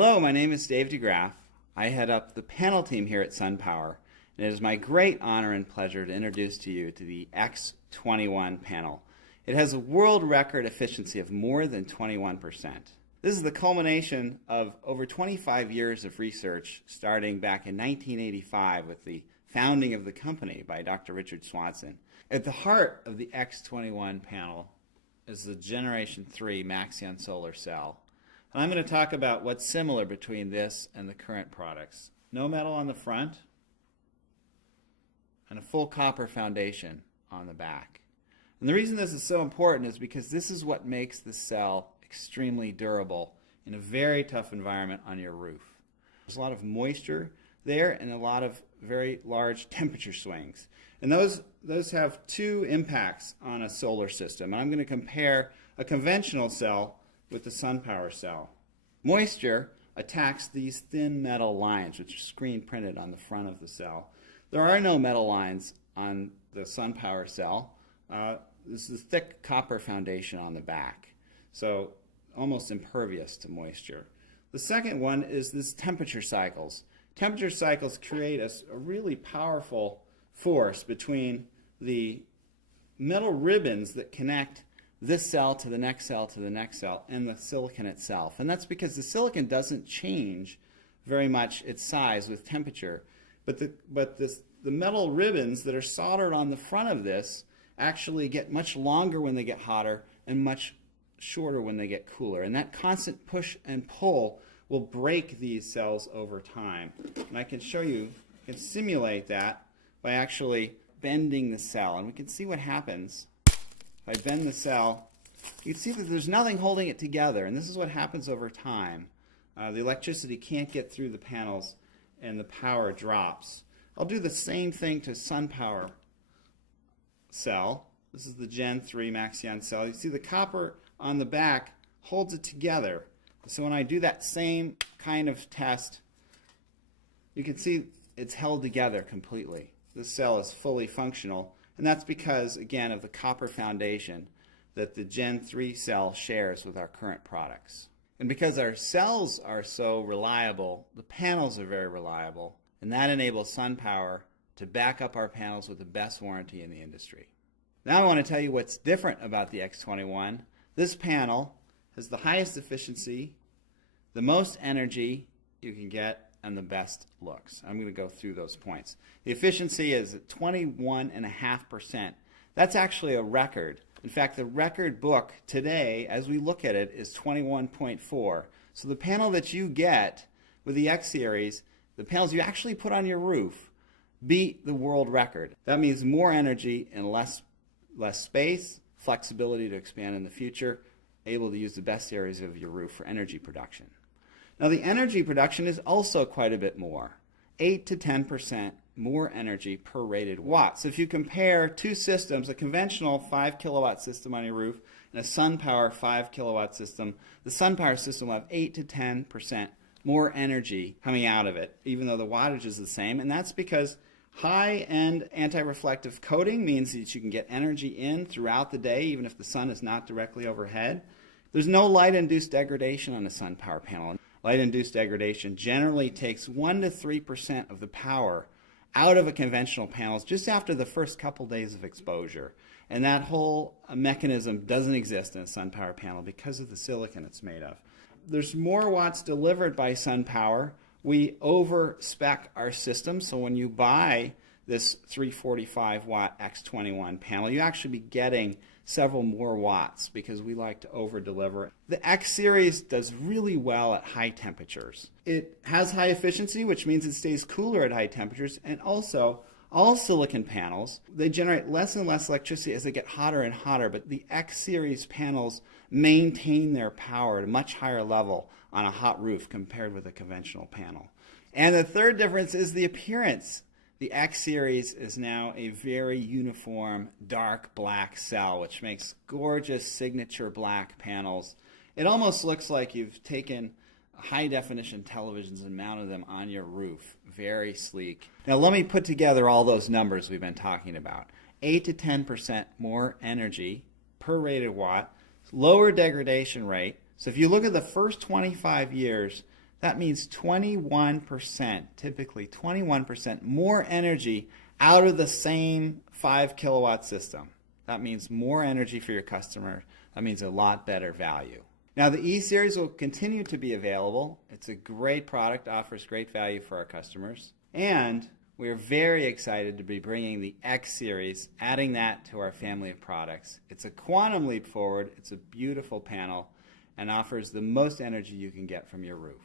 Hello, my name is Dave DeGraff. I head up the panel team here at SunPower, and it is my great honor and pleasure to introduce to you to the X21 panel. It has a world record efficiency of more than 21%. This is the culmination of over 25 years of research starting back in 1985 with the founding of the company by Dr. Richard Swanson. At the heart of the X21 panel is the Generation 3 Maxeon solar cell. And I'm going to talk about what's similar between this and the current products. No metal on the front and a full copper foundation on the back. And the reason this is so important is because this is what makes the cell extremely durable in a very tough environment on your roof. There's a lot of moisture there and a lot of very large temperature swings. And those have two impacts on a solar system. And I'm going to compare a conventional cell with the SunPower cell. Moisture attacks these thin metal lines, which are screen printed on the front of the cell. There are no metal lines on the SunPower cell. This is a thick copper foundation on the back, so almost impervious to moisture. The second one is this temperature cycles. Temperature cycles create a really powerful force between the metal ribbons that connect this cell to the next cell to the next cell and the silicon itself. And that's because the silicon doesn't change very much its size with temperature. But the metal ribbons that are soldered on the front of this actually get much longer when they get hotter and much shorter when they get cooler. And that constant push and pull will break these cells over time. And I can show you, I can simulate that by actually bending the cell. And we can see what happens. If I bend the cell, you can see that there's nothing holding it together, and this is what happens over time. The electricity can't get through the panels, and the power drops. I'll do the same thing to SunPower cell. This is the Gen 3 Maxeon cell. You see the copper on the back holds it together. So when I do that same kind of test, you can see it's held together completely. This cell is fully functional. And that's because, again, of the copper foundation that the Gen 3 cell shares with our current products. And because our cells are so reliable, the panels are very reliable, and that enables SunPower to back up our panels with the best warranty in the industry. Now I want to tell you what's different about the X21. This panel has the highest efficiency, the most energy you can get, and the best looks. I'm going to go through those points. The efficiency is at 21.5%. That's actually a record. In fact, the record book today, as we look at it, is 21.4. So the panel that you get with the X-Series, the panels you actually put on your roof, beat the world record. That means more energy and less space, flexibility to expand in the future, able to use the best areas of your roof for energy production. Now the energy production is also quite a bit more, 8 to 10% more energy per rated watt. So if you compare two systems, a conventional 5 kilowatt system on your roof and a SunPower 5 kilowatt system, the SunPower system will have 8 to 10% more energy coming out of it, even though the wattage is the same. And that's because high-end anti-reflective coating means that you can get energy in throughout the day, even if the sun is not directly overhead. There's no light-induced degradation on a SunPower panel. Light-induced degradation generally takes 1 to 3% of the power out of a conventional panel just after the first couple days of exposure. And that whole mechanism doesn't exist in a SunPower panel because of the silicon it's made of. There's more watts delivered by SunPower. We over-spec our system, so when you buy this 345 watt X21 panel, you actually be getting several more watts because we like to over-deliver. The X-Series does really well at high temperatures. It has high efficiency, which means it stays cooler at high temperatures, and also all silicon panels, they generate less and less electricity as they get hotter and hotter, but the X-Series panels maintain their power at a much higher level on a hot roof compared with a conventional panel. And the third difference is the appearance. The X-Series is now a very uniform dark black cell, which makes gorgeous signature black panels. It almost looks like you've taken high-definition televisions and mounted them on your roof. Very sleek. Now let me put together all those numbers we've been talking about. 8 to 10% more energy per rated watt, lower degradation rate. So if you look at the first 25 years, That means 21%, typically 21% more energy out of the same 5 kilowatt system. That means more energy for your customer. That means a lot better value. Now the E-Series will continue to be available. It's a great product, offers great value for our customers. And we're very excited to be bringing the X-Series, adding that to our family of products. It's a quantum leap forward. It's a beautiful panel and offers the most energy you can get from your roof.